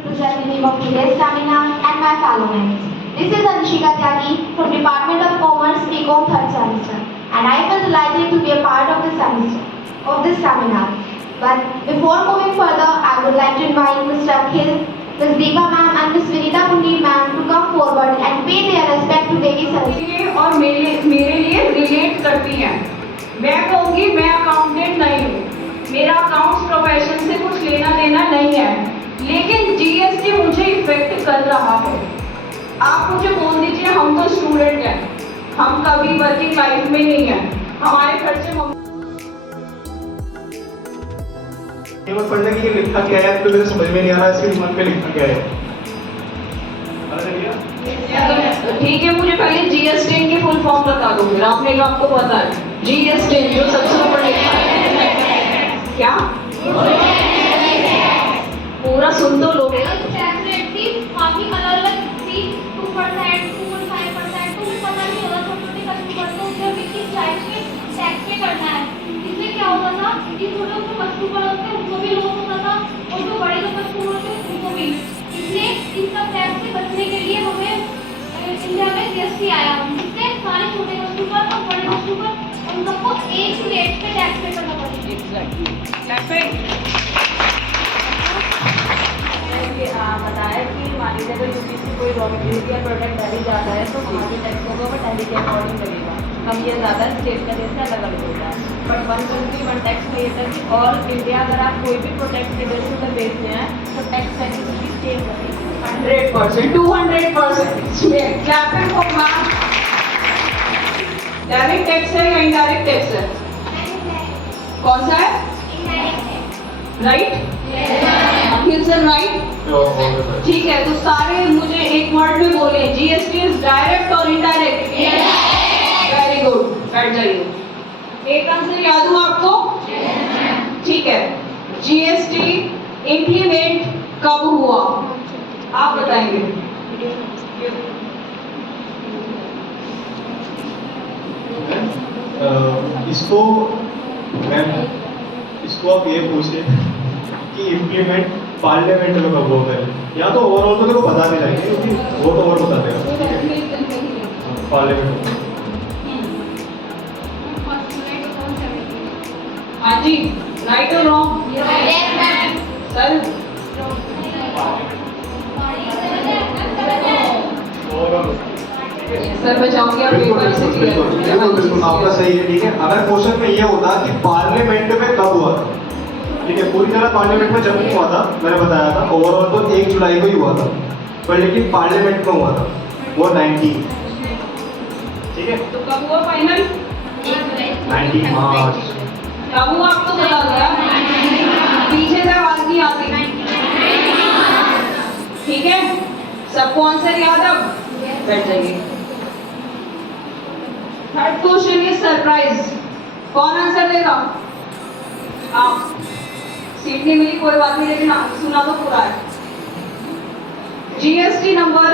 to present the name of today's seminar and my fellow mates. This is Anshika Tyagi from Department of Commerce, BCom 3rd semester, and I feel delighted to be a part of this seminar. But before moving further, I would like to invite Mr. Akhil, Ms. Deepa ma'am and Ms. Vinita Pundeep ma'am to come forward and pay their respect to Devi sir. और मेरे लिए relate करती हैं। मैं कहूँगी मैं accountant नहीं हूँ, मेरा अकाउंट्स प्रोफेशन से कुछ लेना देना नहीं है, लेकिन जीएसटी मुझे इफेक्ट कर रहा है। आप मुझे बोल दीजिए, हम तो स्टूडेंट हैं, हम कभी वर्किंग लाइफ में नहीं हैं, हमारे खर्चे पढ़ने के लिए लिखा क्या है तो मुझे समझ में नहीं आ रहा है, इसके दिमाग में लिखा क्या है। ठीक है, मुझे पहले जीएसटी की फुल फॉर्म बता दो, फिर आपको पता है जीएसटी जो सबसे ऊपर लिखा है क्या, पूरा सुन तो लोगे। काफी अलग-अलग थी, 2%, 2.5%, तो मुझे पता नहीं होता छोटे-छोटे कस्टमर को उनके किस टाइप के टैक्स पे करना है। इससे क्या होता था कि छोटे जो कस्टमर होते हैं उनको भी लॉस होता था और जो बड़े जो कस्टमर होते हैं उनको भी। इसलिए इनका टैक्स से बचने के लिए हमें इंडिया में जीएसटी आया, जिससे सारे छोटे कस्टमर और बड़े कस्टमर उन सबको एक ही रेट पे टैक्स पे करना पड़ेगा। बताया कि मान लीजिए अगर किसी से कोई रॉ मटेरियल या प्रोडक्ट दिल्ली जाता है तो वहाँ के टैक्स होगा वो दिल्ली के अकॉर्डिंग लगेगा। हम ये ज़्यादा स्टेट का जैसे अलग अलग होता है, बट 1 कंट्री 1 टैक्स में ये था कि ऑल इंडिया अगर आप कोई भी प्रोडक्ट के बेस पर बेचते हैं तो टैक्स वैल्यू सेम रहेगी 100%, 200%। Clapping for ma'am. Direct tax है या इनडायरेक्ट टैक्स है? कौन सा है? राइट? अखिल सर राइट? ठीक है, तो सारे मुझे एक वर्ड में बोले, जीएसटी इज डायरेक्ट और इनडायरेक्ट? वेरी गुड, बैठ जाइए। एक आंसर याद हुआ आपको? ठीक है, जीएसटी इंप्लीमेंट कब हुआ आप बताएंगे? इसको आप ये पूछे कि इम्प्लीमेंट पार्लियामेंट में कब होगा, या तो ओवरऑल तो देखो बता नहीं जाएंगे क्योंकि वो तो ओवर बता देगा पार्लियामेंट। हाँ जी, राइट और रॉन्ग? सर सर बचाओगे आप पेपर से? बिल्कुल आपका सही है। ठीक है, अगर क्वेश्चन में ये होता कि पार्लियामेंट में कब हुआ था, ठीक है, पूरी तरह पार्लियामेंट में जब नहीं हुआ था, मैंने बताया था ओवरऑल तो 1 जुलाई को ही हुआ था, पर लेकिन पार्लियामेंट में हुआ था वो 19। ठीक है, तो कब हुआ फाइनल? 19 मार्च। कब हुआ आपको पता होगा? पीछे से आवाज नहीं आती। ठीक है, सबको आंसर याद अब? बैठ जाइए। Third question is surprise. कौन आंसर देगा? आप। सीट नहीं मिली कोई बात नहीं, लेकिन सुना तो पूरा है। जीएसटी नंबर,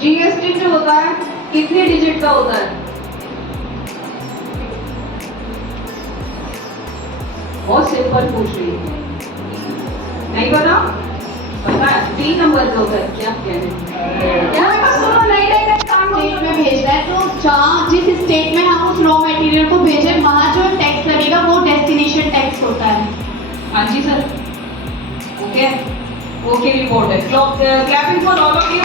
जीएसटी जो होता है कितने डिजिट का होता है? बहुत सिंपल पूछ रही है, नहीं पता? पता है 3 नंबर का होता है। क्या सुनो, नहीं काम स्टेट में भेजना है तो जहाँ जिस स्टेट में हम उस रॉ मटेरियल को भेजें वहाँ जो टैक्स लगेगा वो डेस्टिनेशन टैक्स होता है। हाँ जी सर, ओके ओके, रिपोर्ट है। Clapping for all of you.